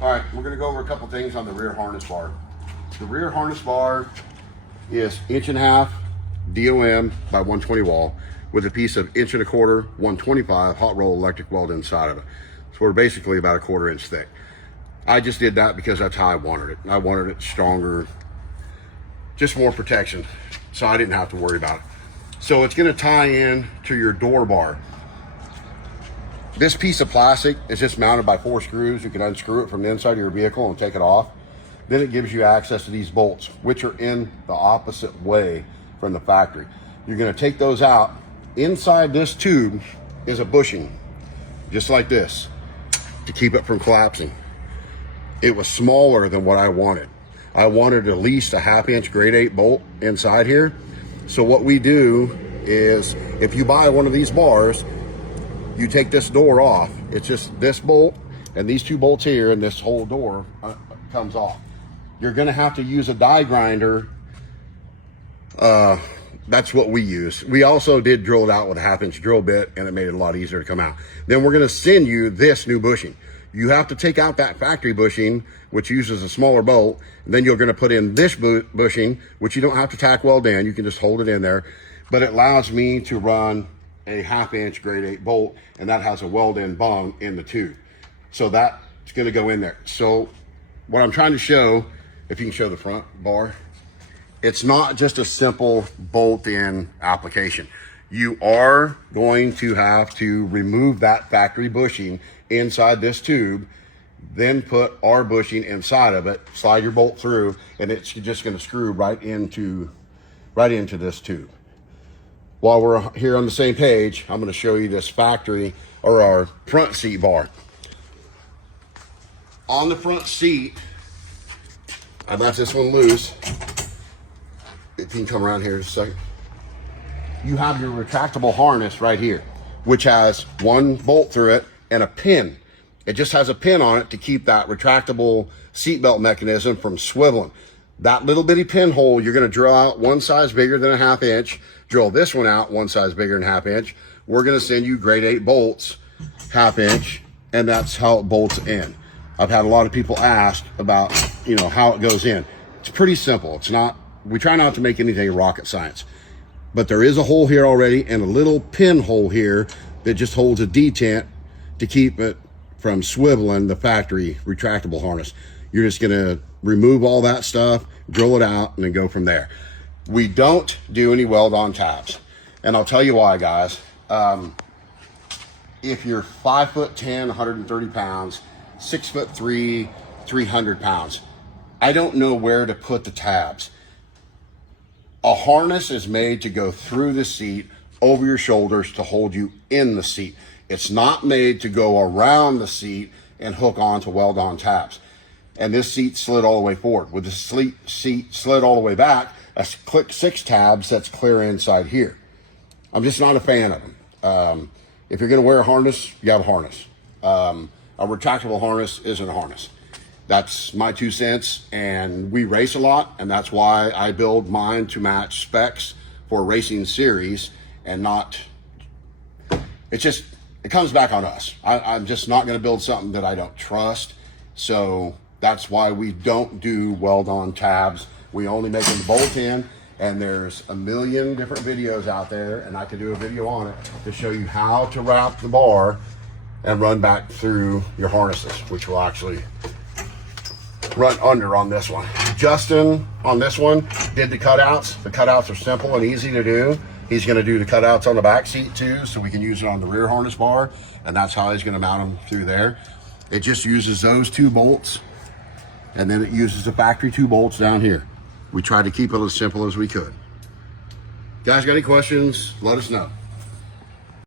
All right, we're gonna go over a couple things on the rear harness bar. The rear harness bar is 1.5 DOM by 120 wall with a piece of 1.25 125 hot roll electric weld inside of it. So we're basically about 1/4 inch thick. I just did that because that's how I wanted it. I wanted it stronger, just more protection, so I didn't have to worry about it. So it's gonna tie in to your door bar. This piece of plastic is just mounted by 4 screws. You can unscrew it from the inside of your vehicle and take it off. Then it gives you access to these bolts, which are in the opposite way from the factory. You're gonna take those out. Inside this tube is a bushing, just like this, to keep it from collapsing. It was smaller than what I wanted. I wanted at least a 1/2 inch grade 8 bolt inside here. So what we do is, if you buy one of these bars, you take this door off. It's just this bolt and these 2 bolts here, and this whole door comes off. You're gonna have to use a die grinder. That's what we use. We also did drill it out with a 1/2 inch drill bit, and it made it a lot easier to come out. Then we're gonna send you this new bushing. You have to take out that factory bushing, which uses a smaller bolt. And then you're gonna put in this bushing, which you don't have to tack weld in. You can just hold it in there. But it allows me to run a 1/2 inch grade 8 bolt, and that has a weld in bung in the tube. So that's gonna go in there. So what I'm trying to show, if you can show the front bar, it's not just a simple bolt-in application. You are going to have to remove that factory bushing inside this tube, then put our bushing inside of it, slide your bolt through, and it's just gonna screw right into this tube. While we're here on the same page, I'm gonna show you this factory, or our front seat bar. On the front seat, I left this one loose. If you can come around here just a second. You have your retractable harness right here, which has 1 bolt through it and a pin. It just has a pin on it to keep that retractable seatbelt mechanism from swiveling. That little bitty pinhole, you're gonna drill out 1 size bigger than a 1/2 inch, drill this one out 1 size bigger than 1/2 inch. We're gonna send you grade 8 bolts, 1/2 inch, and that's how it bolts in. I've had a lot of people ask about, how it goes in. It's pretty simple. We try not to make anything rocket science, but there is a hole here already and a little pinhole here that just holds a detent to keep it from swiveling the factory retractable harness. You're just gonna remove all that stuff, drill it out, and then go from there. We don't do any weld-on tabs. And I'll tell you why, guys. If you're 5'10", 130 pounds, 6'3", 300 pounds, I don't know where to put the tabs. A harness is made to go through the seat, over your shoulders, to hold you in the seat. It's not made to go around the seat and hook on to weld-on tabs. And this seat slid all the way forward. With the seat slid all the way back, I click 6 tabs that's clear inside here. I'm just not a fan of them. If you're gonna wear a harness, you have a harness. A retractable harness isn't a harness. That's my 2 cents, and we race a lot, and that's why I build mine to match specs for racing series, and not, it comes back on us. I'm just not gonna build something that I don't trust. So that's why we don't do weld-on tabs. We only make them bolt in, and there's a million different videos out there, and I could do a video on it to show you how to wrap the bar and run back through your harnesses, which will actually run under on this one. Justin, on this one, did the cutouts. The cutouts are simple and easy to do. He's gonna do the cutouts on the back seat too, so we can use it on the rear harness bar, and that's how he's gonna mount them through there. It just uses those 2 bolts, and then it uses the factory 2 bolts down here. We tried to keep it as simple as we could. Guys, got any questions? Let us know.